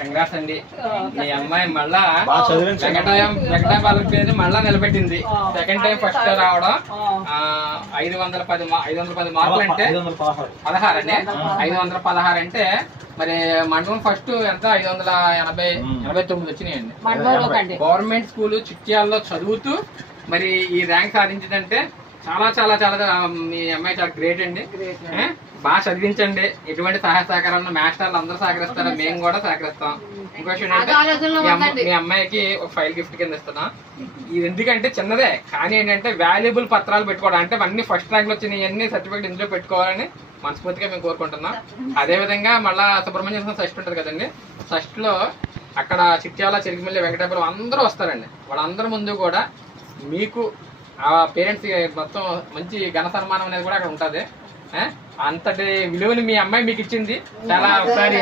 Congrats అండి. మీ అమ్మాయి మళ్ళా వెంకటాపాలెం పేరు మళ్ళా నిలబెట్టింది. సెకండ్ టైం ఫస్ట్ రావడం. 510 మార్కులు అంటే 16 అండి. 516 అంటే మరి మండలం ఫస్ట్ ఎంత 589 వచ్చినాయండి. గవర్నమెంట్ స్కూల్ చిట్యాల్లో చదువుతూ మరి ఈ ర్యాంక్ సాధించిందంటే చాలా చాలా చాలా మీ అమ్మాయి చాలా గ్రేట్ అండి. బాగా చదివించండి. ఎటువంటి సహాయ సహకారాలు మాస్టర్లు అందరూ సహకరిస్తారు, మేము కూడా సహకరిస్తాం. ఇంకో విషయం ఏంటంటే మీ అమ్మాయికి ఒక ఫైల్ గిఫ్ట్ కింద ఇస్తున్నాం. ఇది ఎందుకంటే చిన్నదే కానీ ఏంటంటే వాల్యుబుల్ పత్రాలు పెట్టుకోవడం, అంటే అన్ని ఫస్ట్ ర్యాంక్ లో వచ్చిన అన్ని సర్టిఫికేట్ ఇందులో పెట్టుకోవాలని మనస్ఫూర్తిగా మేము కోరుకుంటున్నాం. అదేవిధంగా మళ్ళా సుబ్రహ్మణ్యం షష్ఠి ఉంటుంది కదండి, షష్ఠిలో అక్కడ చిట్యాల, చెరిగిమిల్లి, వెంకటాపురం అందరూ వస్తారండి. వాళ్ళందరి ముందు కూడా మీకు ఆ పేరెంట్స్ మొత్తం మంచి ఘన సన్మానం అనేది కూడా అక్కడ ఉంటుంది. అంతటి విలువని మీ అమ్మాయి మీకు ఇచ్చింది. చాలా ఒకసారి